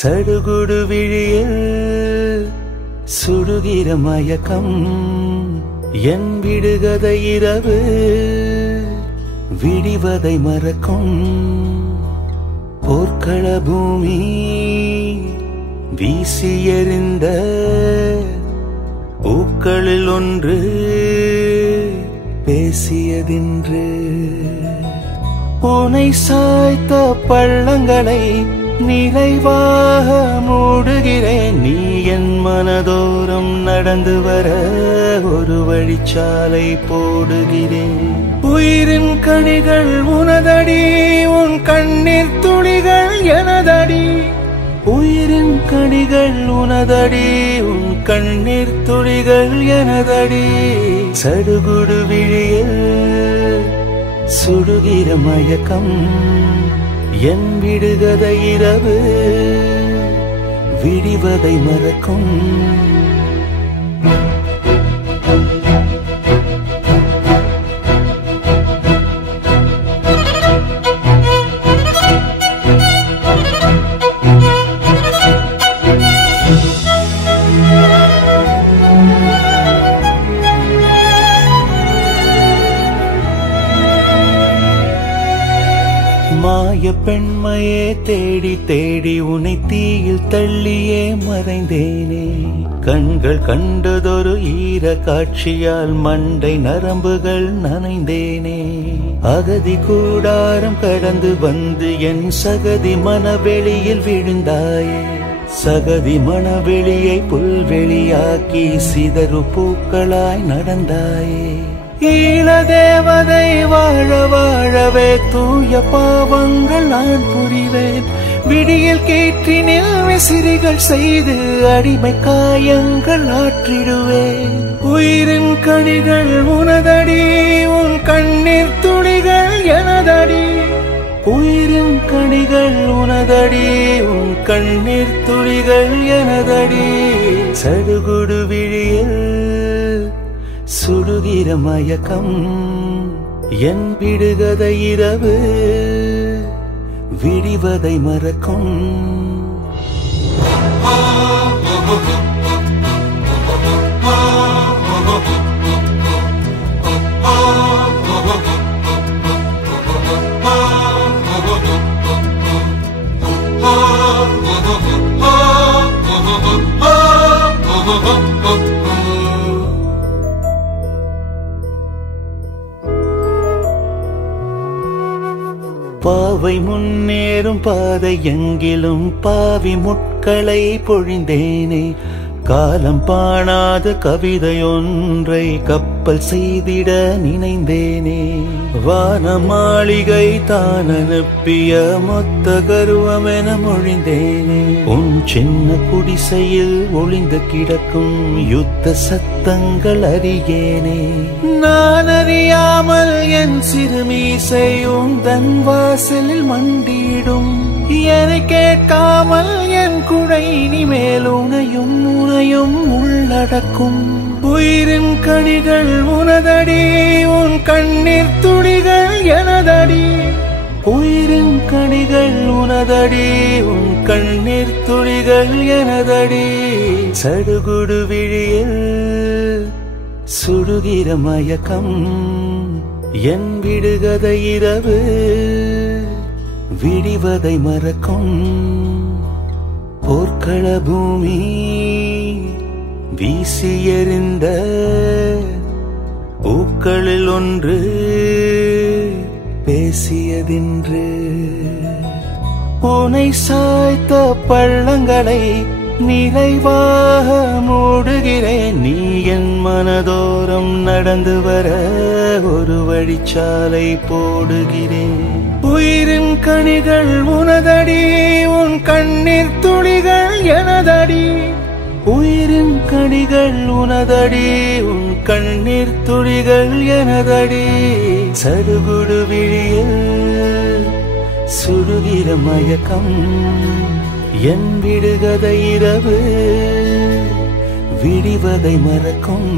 சடுகுடு விழியில் சுடுகிற மயக்கம் என் விடுகதை இரவு விடிவதை மறக்கும் போர்க்கள பூமி வீசி எறிந்த பூக்களில் ஒன்று பேசியதின்று உனை சாய்த்த பள்ளங்களை நிறைவாக மூடுகிறேன். நீ என் மனதோரம் நடந்து வர ஒரு வழிச்சாலை போடுகிறேன். உயிரின் கனிகள் உனதடி, உன் கண்ணீர் துளிகள் எனதடி. உயிரின் கனிகள் உனதடி, உன் கண்ணீர் துளிகள் எனதடி. சடுகுடு விழியில் சுடுகிற மயக்கம் என் விடுகதை இரவு விடிவதை மறக்கும். மாய பெண்மையே தேடி தேடி உன்னை தீயில் தள்ளியே மறைந்தேனே. கண்கள் கண்டதொரு ஈர காட்சியால் மண்டை நரம்புகள் நனைந்தேனே. அகதி கூடாரம் கடந்து வந்து என் சகதி மனவெளியில் விழுந்தாயே. சகதி மனவெளியை புல்வெளியாக்கி சிதறு பூக்களாய் நடந்தாயே. ஈழ தேவதை வாழ வாழவே தூய பாவங்கள் நான் புரிவேன். விடியில் கேற்றினில் விசிறிகள் செய்து அடிமை காயங்கள் ஆற்றிடுவேன். உயிரின் கனிகள் உனதடி, உன் கண்ணீர் துளிகள் எனதடி. உயிரின் கனிகள் உனதடி, உன் கண்ணீர் துளிகள் எனதடி. சடுகுடு விழியில் சுடுகிற மயக்கம் என் விடுகதை இரவு விடிவதை மறக்கும். பாவை முன்னேறும் பாதை எங்கிலும் பாவி முட்களை பொழிந்தேனே. காலம் பாணாத கவிதை ஒன்றை கப்பல் செய்திட நினைந்தேனே. வான மாளிகை தான் அனுப்பிய மொத்த கருவமென மொழிந்தேனே. உன் சின்ன குடிசையில் ஒளிந்து கிடக்கும் யுத்த சத்தங்கள் அறியேனே. நான் அறியாமல் என் சிறுமீசை உந்தன் வாசலில் மண்டிடும். என கேட்காமல் என் குடை இனிமேல் உனையும் உனையும் உள்ளடக்கும். உயிரின் கனிகள் உனதடி, உன் கண்ணீர் துளிகள் எனதடி. உயிரின் கனிகள் உனதடி, உன் கண்ணீர் துளிகள் எனதடி. சடுகுடு விழியில் சுடுகிற மயக்கம் என் விடுகதை இரவு விடிவதை மறக்கும். போர்க்கள பூமி வீசி எறிந்த பூக்களில் ஒன்று பேசியதின்று உனை சாய்த்த பள்ளங்களை நிறைவாக மூடுகிறேன். நீ என் மனதோரம் நடந்து வர ஒரு வழிச்சாலை போடுகிறேன். உயிரின் கனிகள் உனதடி, உன் கண்ணீர் துளிகள் எனதடி. உயிரின் கனிகள் உனதடி, உன் கண்ணீர் துளிகள் எனதடி. சடுகுடு விழியில் சுடுகிற மயக்கம் என் விடுகதை இரவு விடிவதை மறக்கும்